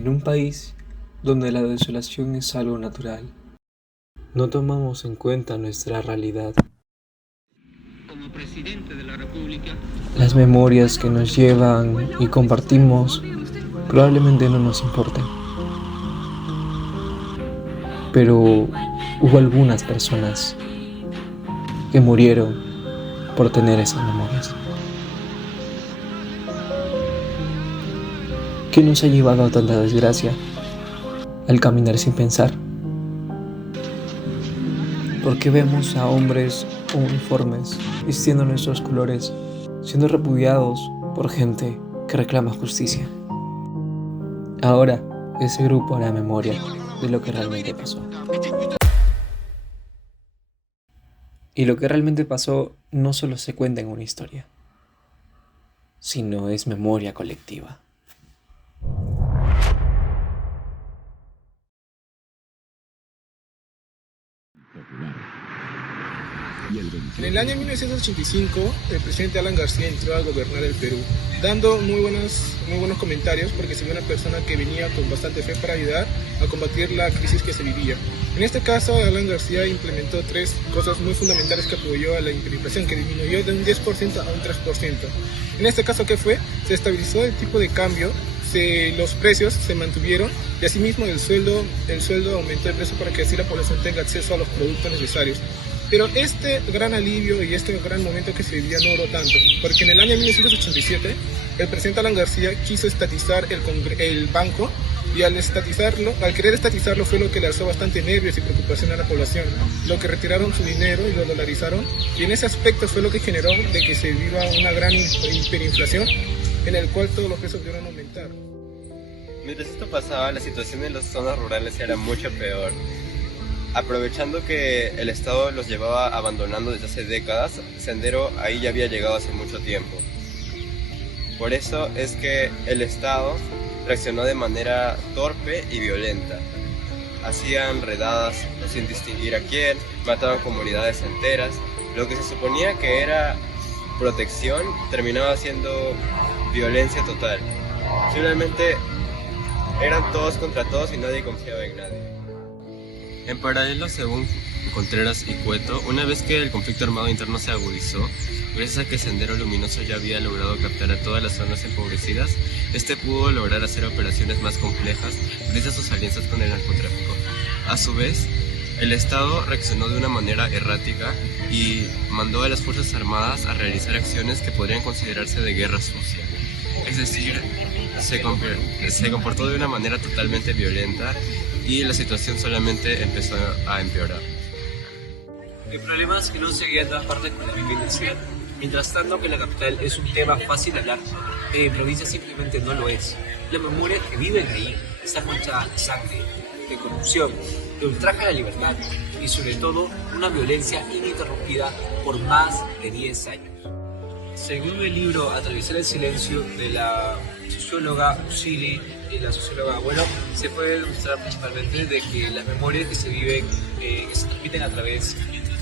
En un país donde la desolación es algo natural, no tomamos en cuenta nuestra realidad. Como presidente de la República, Las memorias que nos llevan y compartimos probablemente no nos importen, pero hubo algunas personas que murieron por tener esas memorias. ¿Qué nos ha llevado a tanta desgracia? Al caminar sin pensar. ¿Por qué vemos a hombres con uniformes vistiendo nuestros colores, siendo repudiados por gente que reclama justicia? Ahora, ese grupo hará memoria de lo que realmente pasó. Y lo que realmente pasó no solo se cuenta en una historia, sino es memoria colectiva. En el año 1985, el presidente Alan García entró a gobernar el Perú, dando muy buenos comentarios porque se ve una persona que venía con bastante fe para ayudar a combatir la crisis que se vivía. En este caso, Alan García implementó tres cosas muy fundamentales que apoyó a la hiperinflación, que disminuyó de un 10% a un 3%. En este caso, ¿qué fue? Se estabilizó el tipo de cambio, los precios se mantuvieron y asimismo el sueldo aumentó de precio para que así la población tenga acceso a los productos necesarios. Pero este gran alivio y este gran momento que se vivía no duró tanto, porque en el año 1987 el presidente Alan García quiso estatizar el banco y al querer estatizarlo fue lo que le alzó bastante nervios y preocupación a la población, lo que retiraron su dinero y lo dolarizaron, y en ese aspecto fue lo que generó de que se viva una gran hiperinflación en el cual todos los precios debieron aumentar. Mientras esto pasaba, la situación en las zonas rurales era mucho peor. Aprovechando que el Estado los llevaba abandonando desde hace décadas, Sendero ahí ya había llegado hace mucho tiempo. Por eso es que el Estado reaccionó de manera torpe y violenta. Hacían redadas sin distinguir a quién, mataban comunidades enteras. Lo que se suponía que era protección terminaba siendo violencia total. Simplemente eran todos contra todos y nadie confiaba en nadie. En paralelo, según Contreras y Cueto, una vez que el conflicto armado interno se agudizó, gracias a que Sendero Luminoso ya había logrado captar a todas las zonas empobrecidas, este pudo lograr hacer operaciones más complejas gracias a sus alianzas con el narcotráfico. A su vez, el Estado reaccionó de una manera errática y mandó a las Fuerzas Armadas a realizar acciones que podrían considerarse de guerra sucia. Es decir, se comportó de una manera totalmente violenta y la situación solamente empezó a empeorar. El problema es que no se veía en todas partes con la misma intensidad. Mientras tanto que la capital es un tema fácil de hablar, en provincia simplemente no lo es. La memoria que viven ahí está manchada de sangre, de corrupción, de ultraje a la libertad y sobre todo una violencia ininterrumpida por más de 10 años. Según el libro Atravesar el silencio de la socióloga Usili y la socióloga Bueno, se puede demostrar principalmente de que las memorias que se viven, que se transmiten a través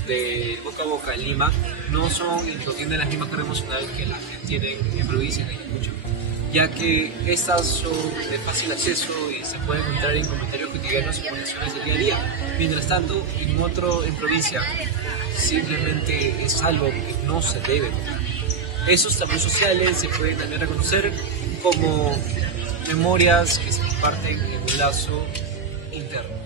de boca a boca en Lima, no tienen la misma carga emocional que las que tienen en provincia en Ayacucho, ya que estas son de fácil acceso y se pueden encontrar en comentarios cotidianos y conexiones del día a día. Mientras tanto, en provincia, simplemente es algo que no se debe tocar. Esos tabús sociales se pueden también reconocer como memorias que se comparten en un lazo interno.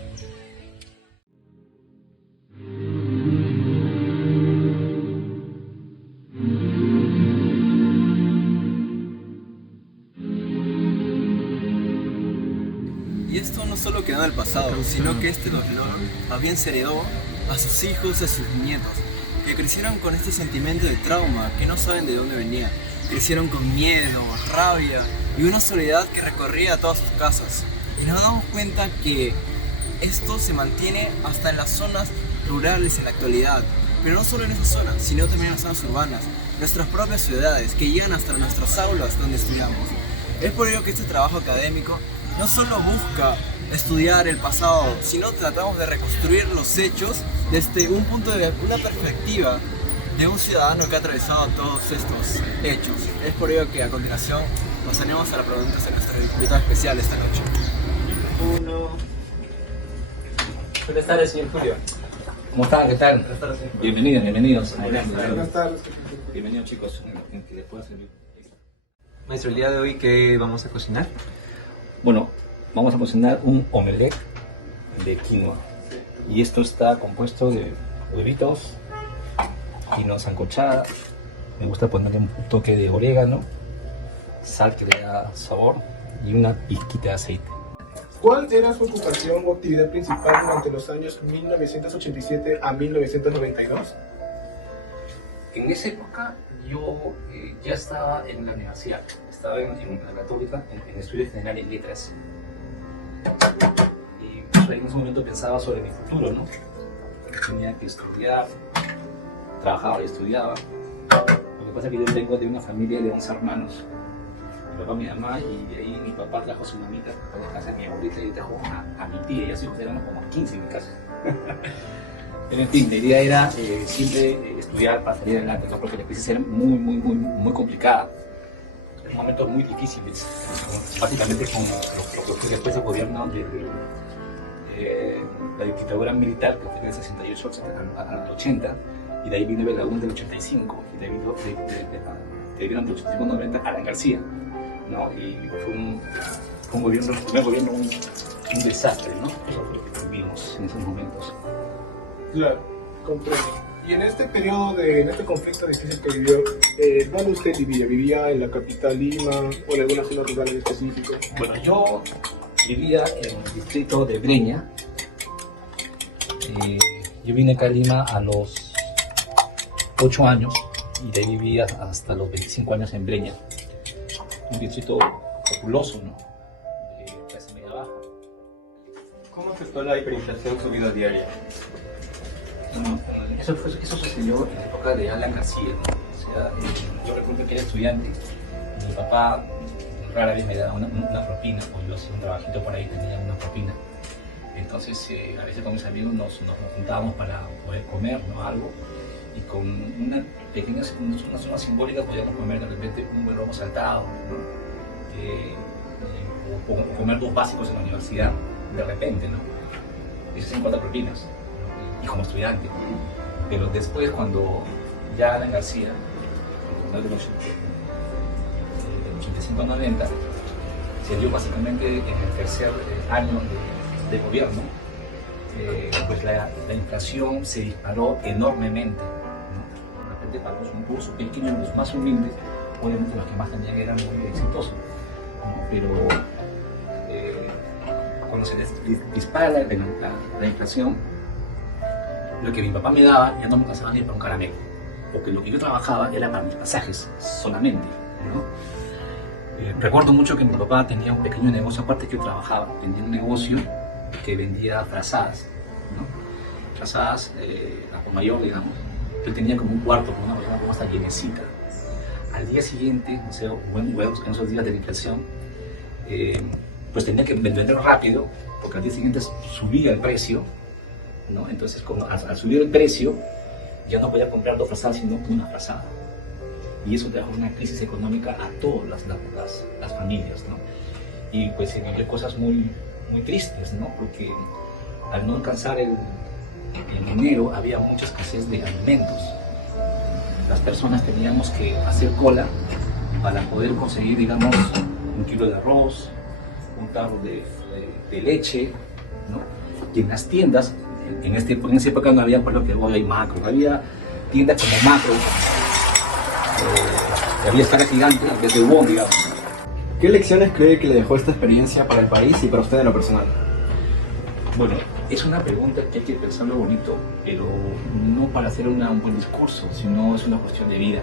Y esto no solo quedó en el pasado, sino que este dolor también se heredó a sus hijos y a sus nietos, que crecieron con este sentimiento de trauma, que no saben de dónde venía. Crecieron con miedo, rabia y una soledad que recorría todas sus casas. Y nos damos cuenta que esto se mantiene hasta en las zonas rurales en la actualidad. Pero no solo en esas zonas, sino también en las zonas urbanas, nuestras propias ciudades, que llegan hasta nuestras aulas donde estudiamos. Es por ello que este trabajo académico no solo busca estudiar el pasado, sino tratamos de reconstruir los hechos desde un punto de vista, una perspectiva de un ciudadano que ha atravesado todos estos hechos. Es por ello que a continuación pasaremos a la pregunta de nuestro invitado especial esta noche. Uno. Buenas tardes, señor Julio. ¿Cómo están? ¿Qué tal? Buenas tardes, señor Julio. Bienvenidos. Buenas tardes. Bienvenidos, chicos. Que les pueda servir. Maestro, el día de hoy, ¿qué vamos a cocinar? Bueno, vamos a cocinar un omelette de quinoa. Y esto está compuesto de huevitos, quinoa sancochada. Me gusta ponerle un toque de orégano, sal que le da sabor y una pizquita de aceite. ¿Cuál era su ocupación o actividad principal durante los años 1987 a 1992? En esa época yo ya estaba en la universidad, estaba en la Católica, en estudios generales y letras. Y pues, en ese momento pensaba sobre mi futuro, ¿no? Tenía que estudiar, trabajaba y estudiaba. Lo que pasa es que yo vengo de una familia de 11 hermanos. Mi papá, mi mamá, y de ahí mi papá trajo a su mamita a la casa de mi abuelita y trajo a mi tía, y así éramos como 15 en mi casa. Pero en fin, la idea era siempre estudiar para salir adelante, ¿no? Porque la crisis era muy complicada. En momentos muy difíciles, básicamente con lo que fue después del gobierno de la dictadura militar que fue del 68 al 80, y de ahí vino el Belaúnde del 85, y de ahí vino del 85 al 90 Alan García, ¿no? Y fue un gobierno un desastre, ¿no? Eso fue lo que vivimos en esos momentos. Claro, comprendo. Y en este periodo, en este conflicto difícil que vivió, ¿dónde usted vivía? ¿Vivía en la capital Lima o en alguna zona rural en específico? Bueno, yo vivía en el distrito de Breña. Yo vine acá a Lima a los 8 años y de ahí viví hasta los 25 años en Breña. Un distrito populoso, ¿no? De clase media baja. ¿Cómo afectó la hiperinflación su vida diaria? Bueno, eso sucedió en la época de Alan García, ¿no? O sea, yo recuerdo que era estudiante, mi papá rara vez me daba una propina, o yo hacía un trabajito por ahí, tenía una propina. Entonces, a veces con mis amigos nos juntábamos para poder comer, ¿no? Algo, y con una pequeña una suma simbólica podíamos comer de repente un buen lomo saltado, ¿no? O comer 2 básicos en la universidad, de repente, ¿no? Eso sin contar propinas, ¿no? Y como estudiante. Pero después, cuando ya Alan García, del 85 al 90, se dio básicamente en el tercer año de gobierno, pues la inflación se disparó enormemente, ¿no? De repente para los grupos pequeños, los más humildes, obviamente los que más tenían eran muy exitosos, ¿no? Pero cuando se dispara la inflación, lo que mi papá me daba ya no me alcanzaba ni para un caramelo, porque lo que yo trabajaba era para mis pasajes solamente, ¿no? Recuerdo mucho que mi papá tenía un pequeño negocio, aparte que yo trabajaba, tenía un negocio que vendía frazadas, ¿no? Frazadas a por mayor, digamos. Él tenía como un cuarto con una como hasta llenecita. Al día siguiente, o sea, en esos días de la inflación, pues tenía que venderlo rápido, porque al día siguiente subía el precio, ¿no? Entonces, al subir el precio, ya no podía comprar 2 frazadas, sino una frazada. Y eso trajo una crisis económica a todas las familias, ¿no? Y pues se vivió cosas muy tristes, ¿no? Porque al no alcanzar el dinero había mucha escasez de alimentos. Las personas teníamos que hacer cola para poder conseguir, digamos, 1 kilo de arroz, un tarro de leche, ¿no? Y en las tiendas, en esa época no había por lo que hoy hay Macro, había tiendas como Macro, había Escala Gigante, desde Ubón, digamos. ¿Qué lecciones cree que le dejó esta experiencia para el país y para usted en lo personal? Bueno, es una pregunta que hay que pensarlo bonito, pero no para hacer un buen discurso, sino es una cuestión de vida.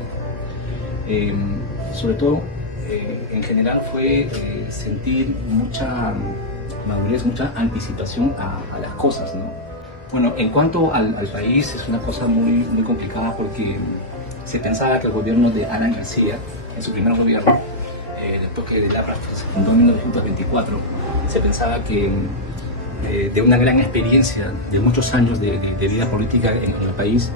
Sobre todo, en general fue sentir mucha madurez, mucha anticipación a las cosas, ¿no? Bueno, en cuanto al país, es una cosa muy complicada porque se pensaba que el gobierno de Alan García, en su primer gobierno, después que de la se fundó en 1924, se pensaba que de una gran experiencia de muchos años de vida política en el país,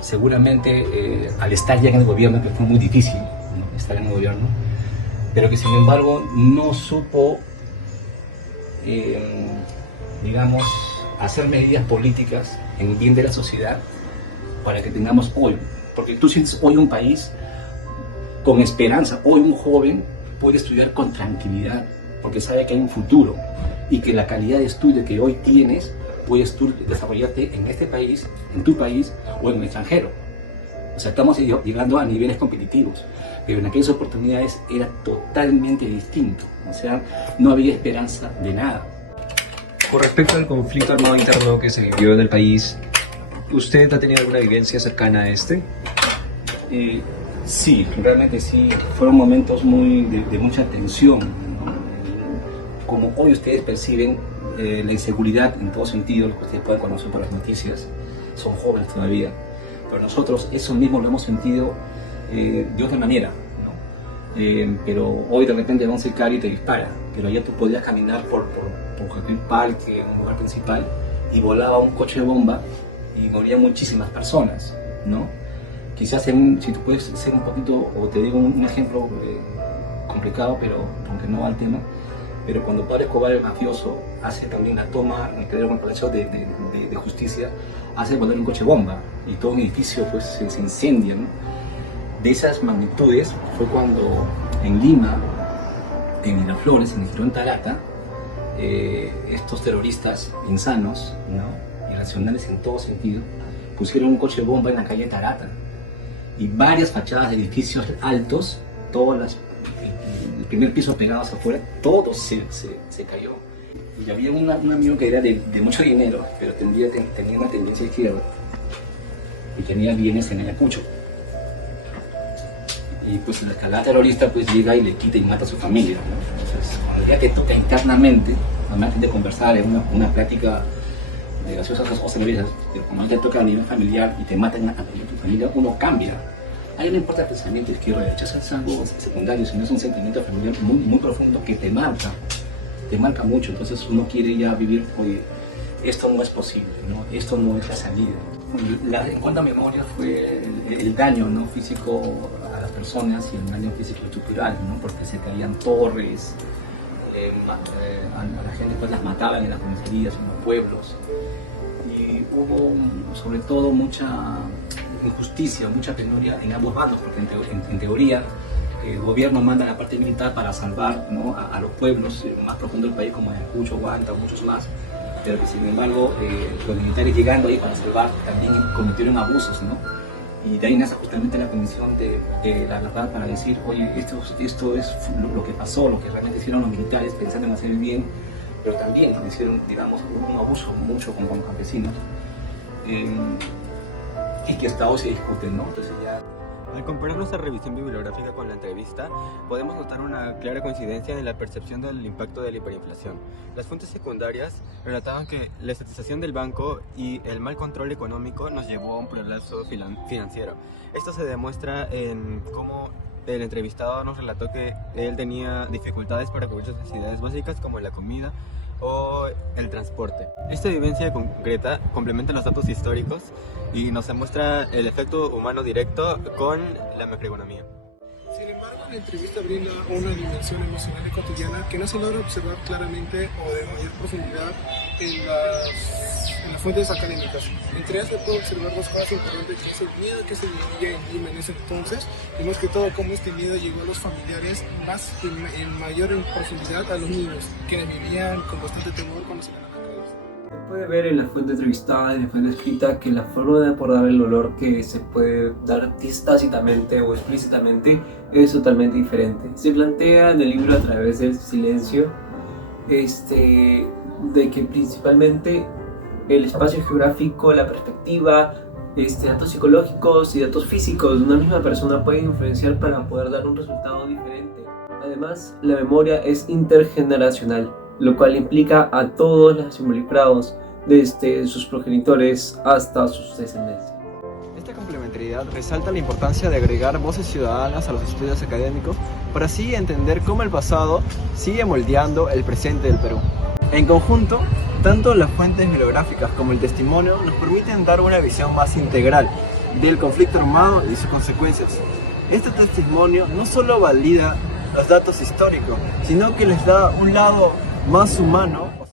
seguramente al estar ya en el gobierno, que fue muy difícil, ¿no? Estar en el gobierno, pero que sin embargo no supo digamos, hacer medidas políticas en bien de la sociedad para que tengamos hoy. Porque tú sientes hoy un país con esperanza. Hoy un joven puede estudiar con tranquilidad porque sabe que hay un futuro y que la calidad de estudio que hoy tienes puedes tú desarrollarte en este país, en tu país o en el extranjero. O sea, estamos llegando a niveles competitivos, pero en aquellas oportunidades era totalmente distinto. O sea, no había esperanza de nada. Con respecto al conflicto armado interno que se vivió en el país, ¿usted ha tenido alguna vivencia cercana a este? Sí, realmente sí. Fueron momentos de mucha tensión, ¿no? Como hoy ustedes perciben la inseguridad en todo sentido, lo que ustedes pueden conocer por las noticias, son jóvenes todavía. Pero nosotros eso mismo lo hemos sentido de otra manera, ¿no? Pero hoy de repente va un sicario y te dispara, pero allá tú podías caminar por cualquier parque, un lugar principal, y volaba un coche de bomba y morían muchísimas personas, ¿no? Quizás si tú puedes ser un poquito, o te digo un ejemplo complicado, pero aunque no va al tema, pero cuando Pablo Escobar, el mafioso, hace también la toma en el Palacio de Justicia, hace poner un coche bomba y todo un edificio pues se incendia, ¿no? De esas magnitudes fue cuando en Lima, en Miraflores, en el Girón Tarata, estos terroristas insanos, ¿no? Irracionales en todo sentido, pusieron un coche bomba en la calle Tarata y varias fachadas de edificios altos, el primer piso pegados afuera, todo se cayó. Y había un amigo que era de mucho dinero, pero tenía una tendencia izquierda y tenía bienes en Ayacucho. Y pues la escalada terrorista pues llega y le quita y mata a su familia, ¿no? Entonces, cuando ya te toca internamente, además de conversar en una plática de gaseosas o cervezas, pero cuando te toca a nivel familiar y te matan a tu familia, uno cambia. Ahí no importa el pensamiento izquierdo o derecha, eso es algo secundario, sino es un sentimiento familiar muy, muy profundo que te marca mucho. Entonces uno quiere ya vivir, oye, esto no es posible, ¿no? Esto no es la salida. En cuanto a memoria fue el daño, ¿no? Físico a las personas y el daño físico estructural, ¿no? Porque se caían torres, a la gente pues las mataban en las comisarías, en los pueblos. Y hubo sobre todo mucha injusticia, mucha penuria en ambos bandos, porque en teoría el gobierno manda a la parte militar para salvar, ¿no? a los pueblos más profundos del país como Ayacucho, Huanta, muchos más, pero que sin embargo los militares llegando ahí para salvar también cometieron abusos, ¿no? Y de ahí nace justamente la comisión de la verdad para decir, oye, esto es lo que pasó, lo que realmente hicieron los militares pensando en hacer el bien, pero también hicieron, digamos, un abuso mucho con campesinos. Y que hasta hoy se discuten, ¿no? Entonces ya... Al comparar nuestra revisión bibliográfica con la entrevista, podemos notar una clara coincidencia en la percepción del impacto de la hiperinflación. Las fuentes secundarias relataban que la estatización del banco y el mal control económico nos llevó a un colapso financiero. Esto se demuestra en cómo el entrevistado nos relató que él tenía dificultades para cubrir sus necesidades básicas como la comida o el transporte. Esta vivencia concreta complementa los datos históricos y nos demuestra el efecto humano directo con la macroeconomía. Sin embargo, la entrevista brinda una dimensión emocional y cotidiana que no se logra observar claramente o de mayor profundidad en las fuentes académicas. Entre ellas se puede observar dos cosas importantes, que es el miedo que se vivía en Lima en ese entonces, y más que todo cómo este miedo llegó a los familiares más en mayor profundidad a los niños, quienes vivían con bastante temor cuando se iban a la calle. Se puede ver en la fuente entrevistada y en la fuente escrita que la forma de abordar el dolor que se puede dar tácitamente o explícitamente es totalmente diferente. Se plantea en el libro a través del silencio de que principalmente el espacio geográfico, la perspectiva, datos psicológicos y datos físicos de una misma persona pueden influenciar para poder dar un resultado diferente. Además, la memoria es intergeneracional, lo cual implica a todos los involucrados, desde sus progenitores hasta sus descendencias. Esta complementariedad resalta la importancia de agregar voces ciudadanas a los estudios académicos para así entender cómo el pasado sigue moldeando el presente del Perú. En conjunto, tanto las fuentes bibliográficas como el testimonio nos permiten dar una visión más integral del conflicto armado y sus consecuencias. Este testimonio no solo valida los datos históricos, sino que les da un lado más humano